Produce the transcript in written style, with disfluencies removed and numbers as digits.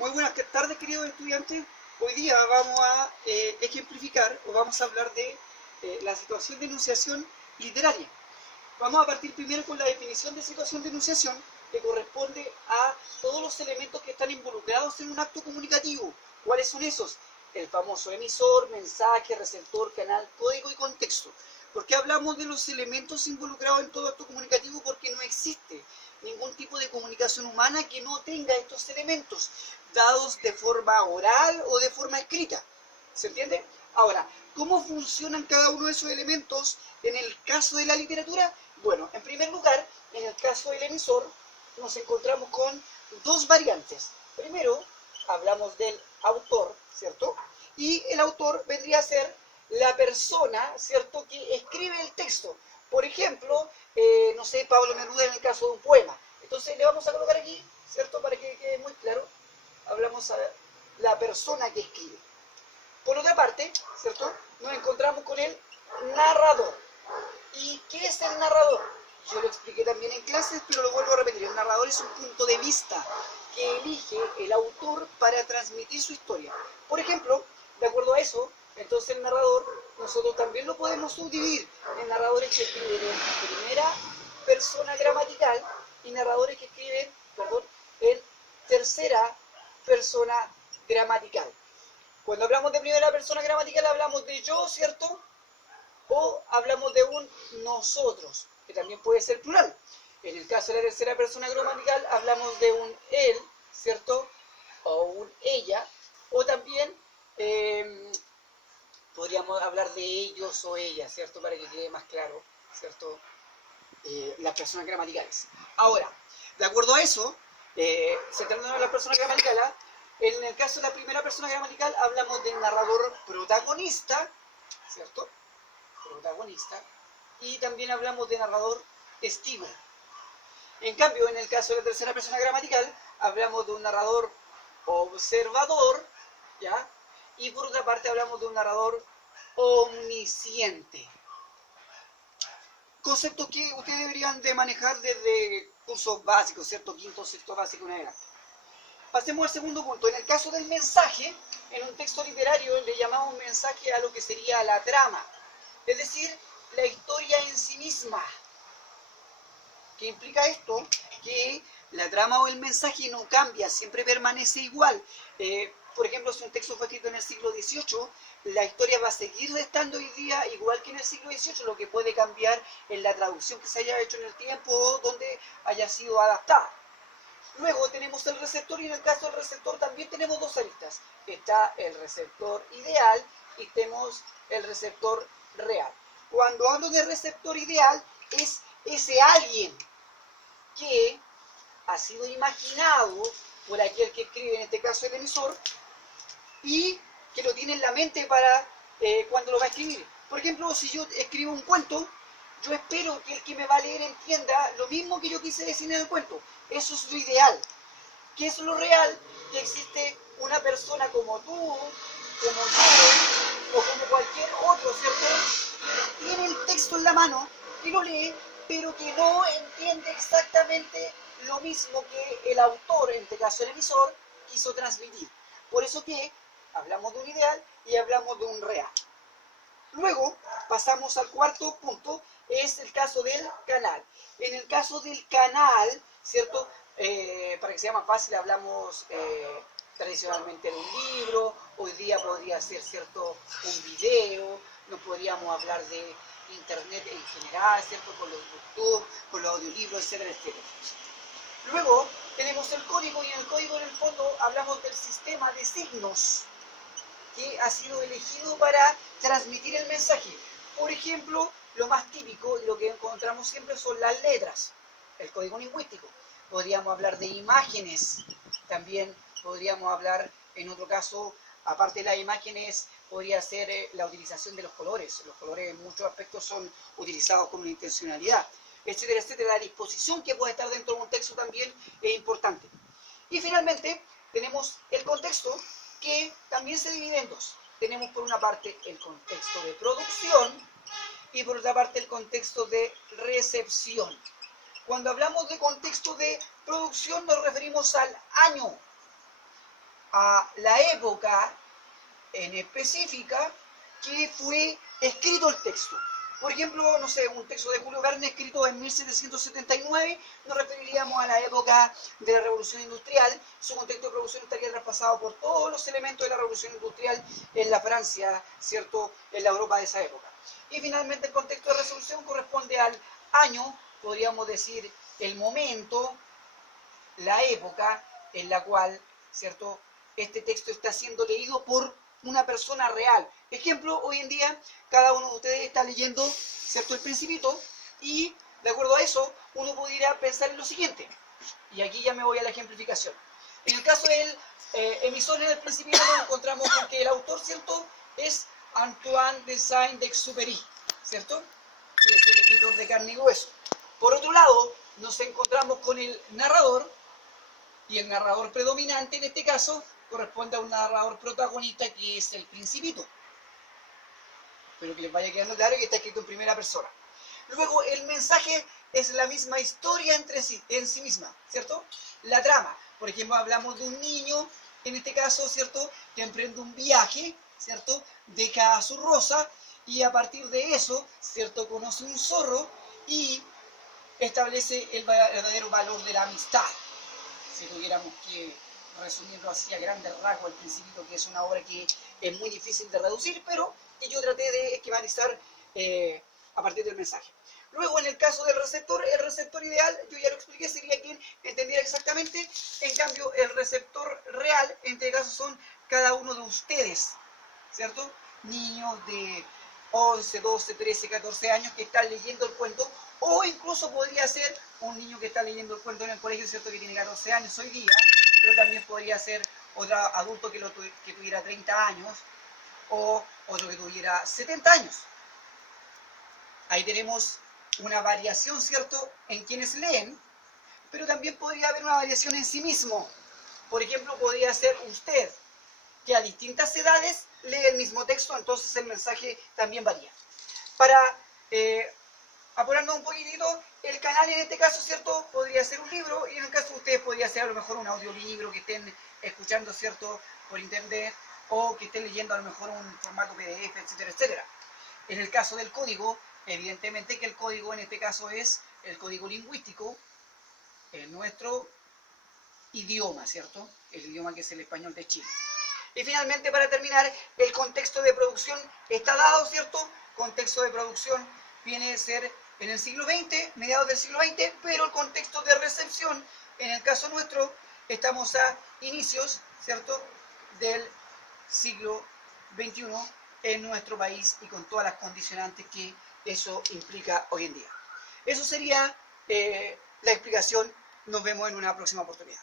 Muy buenas tardes, queridos estudiantes. Hoy día vamos a ejemplificar o vamos a hablar de la situación de enunciación literaria. Vamos a partir primero con la definición de situación de enunciación, que corresponde a todos los elementos que están involucrados en un acto comunicativo. ¿Cuáles son esos? El famoso emisor, mensaje, receptor, canal, código y contexto. ¿Por qué hablamos de los elementos involucrados en todo acto comunicativo? Porque no existe ningún tipo de comunicación humana que no tenga estos elementos, dados de forma oral o de forma escrita. ¿Se entiende? Ahora, ¿cómo funcionan cada uno de esos elementos en el caso de la literatura? Bueno, en primer lugar, en el caso del emisor, nos encontramos con dos variantes. Primero, hablamos del autor, ¿cierto? Y el autor vendría a ser la persona, ¿cierto?, que escribe el texto. Por ejemplo, no sé, Pablo Neruda en el caso de un poema. Entonces le vamos a colocar aquí, ¿cierto?, para que quede muy claro. Hablamos a la persona que escribe. Por otra parte, ¿cierto?, nos encontramos con el narrador. ¿Y qué es el narrador? Yo lo expliqué también en clases, pero lo vuelvo a repetir. El narrador es un punto de vista que elige el autor para transmitir su historia. Por ejemplo, de acuerdo a eso, entonces el narrador, nosotros también lo podemos subdividir en narradores que escriben en primera persona gramatical y narradores que escriben, en tercera persona gramatical. Cuando hablamos de primera persona gramatical hablamos de yo, ¿cierto? O hablamos de un nosotros, que también puede ser plural. En el caso de la tercera persona gramatical hablamos de un él, ¿cierto? O un ella, o también podríamos hablar de ellos o ellas, ¿cierto? Para que quede más claro, ¿cierto? Las personas gramaticales. Ahora, de acuerdo a eso, centrándonos en las personas gramaticales, en el caso de la primera persona gramatical hablamos del narrador protagonista, ¿cierto? Protagonista, y también hablamos de narrador testigo. En cambio, en el caso de la tercera persona gramatical, hablamos de un narrador observador, ¿ya? Y por otra parte hablamos de un narrador omnisciente. Conceptos que ustedes deberían de manejar desde cursos básicos, ¿cierto? Quinto, sexto básico en adelante. Pasemos al segundo punto. En el caso del mensaje, en un texto literario le llamamos mensaje a lo que sería la trama. Es decir, la historia en sí misma. ¿Qué implica esto? Que la trama o el mensaje no cambia, siempre permanece igual. Por ejemplo, si un texto fue escrito en el siglo XVIII, la historia va a seguir estando hoy día igual que en el siglo XVIII, lo que puede cambiar en la traducción que se haya hecho en el tiempo o donde haya sido adaptada. Luego tenemos el receptor y en el caso del receptor también tenemos dos aristas. Está el receptor ideal y tenemos el receptor real. Cuando hablo de receptor ideal es ese alguien que ha sido imaginado por aquel que escribe, en este caso el emisor, y que lo tiene en la mente para cuando lo va a escribir. Por ejemplo, si yo escribo un cuento, yo espero que el que me va a leer entienda lo mismo que yo quise decir en el cuento. Eso es lo ideal. ¿Qué es lo real? Que existe una persona como tú, como yo, o como cualquier otro, ¿cierto?, que tiene el texto en la mano, que lo lee, pero que no entiende exactamente lo mismo que el autor, en este caso el emisor, quiso transmitir. Por eso que hablamos de un ideal y hablamos de un real. Luego pasamos al cuarto punto, es el caso del canal. En el caso del canal, ¿cierto?, para que sea más fácil, hablamos tradicionalmente de un libro, hoy día podría ser, ¿cierto?, un video, nos podríamos hablar de internet en general, ¿cierto?, con los YouTube, con los audiolibros, etcétera, etcétera. Luego tenemos el código y en el código en el fondo hablamos del sistema de signos que ha sido elegido para transmitir el mensaje. Por ejemplo, lo más típico y lo que encontramos siempre son las letras, el código lingüístico. Podríamos hablar de imágenes, también podríamos hablar, en otro caso, aparte de las imágenes, podría ser la utilización de los colores. Los colores en muchos aspectos son utilizados con una intencionalidad, etcétera, etcétera. La disposición que puede estar dentro de un texto también es importante. Y finalmente, tenemos el contexto, que también se divide en dos. Tenemos por una parte el contexto de producción y por otra parte el contexto de recepción. Cuando hablamos de contexto de producción nos referimos al año a la época en específica que fue escrito el texto. Por ejemplo, no sé, un texto de Julio Verne escrito en 1779, nos referiríamos a la época de la Revolución Industrial. Su contexto de producción estaría traspasado por todos los elementos de la Revolución Industrial en la Francia, ¿cierto?, en la Europa de esa época. Y finalmente el contexto de resolución corresponde al año, podríamos decir el momento, la época en la cual, ¿cierto?, este texto está siendo leído por una persona real. Ejemplo, hoy en día cada uno de ustedes está leyendo, ¿cierto?, El Principito, y de acuerdo a eso uno pudiera pensar en lo siguiente, y aquí ya me voy a la ejemplificación. En el caso del emisor en El Principito nos encontramos con que el autor, ¿cierto?, es Antoine de Saint-Exupéry, ¿cierto?, que es el escritor de carne y hueso. Por otro lado, nos encontramos con el narrador, y el narrador predominante en este caso corresponde a un narrador protagonista que es el Principito. Espero que les vaya quedando claro que está escrito en primera persona. Luego, el mensaje es la misma historia en sí misma, ¿cierto? La trama. Por ejemplo, hablamos de un niño, en este caso, ¿cierto?, que emprende un viaje, ¿cierto?, deja a su rosa y a partir de eso, ¿cierto?, conoce un zorro y establece el verdadero valor de la amistad. Si tuviéramos que resumirlo así a grandes rasgos, El Principito, que es una obra que es muy difícil de reducir, pero que yo traté de esquematizar a partir del mensaje. Luego, en el caso del receptor, el receptor ideal, yo ya lo expliqué, sería quien entendiera exactamente. En cambio, el receptor real, en este caso, son cada uno de ustedes, ¿cierto? Niños de 11, 12, 13, 14 años que están leyendo el cuento, o incluso podría ser un niño que está leyendo el cuento en el colegio, ¿cierto?, que tiene 14 años hoy día, pero también podría ser otro adulto que tuviera 30 años, o otro que tuviera 70 años. Ahí tenemos una variación, ¿cierto?, en quienes leen, pero también podría haber una variación en sí mismo. Por ejemplo, podría ser usted, que a distintas edades lee el mismo texto, entonces el mensaje también varía. Para apurarnos un poquitito, el canal en este caso, ¿cierto?, podría ser un libro, y en el caso de ustedes podría ser a lo mejor un audiolibro que estén escuchando, ¿cierto?, por internet, o que estén leyendo a lo mejor un formato PDF, etcétera, etcétera. En el caso del código, evidentemente que el código en este caso es el código lingüístico, en nuestro idioma, ¿cierto?, el idioma que es el español de Chile. Y finalmente, para terminar, el contexto de producción está dado, ¿cierto? Contexto de producción viene a ser en el siglo XX, mediados del siglo XX, pero el contexto de recepción, en el caso nuestro, estamos a inicios, ¿cierto?, del siglo XXI en nuestro país y con todas las condicionantes que eso implica hoy en día. Eso sería la explicación. Nos vemos en una próxima oportunidad.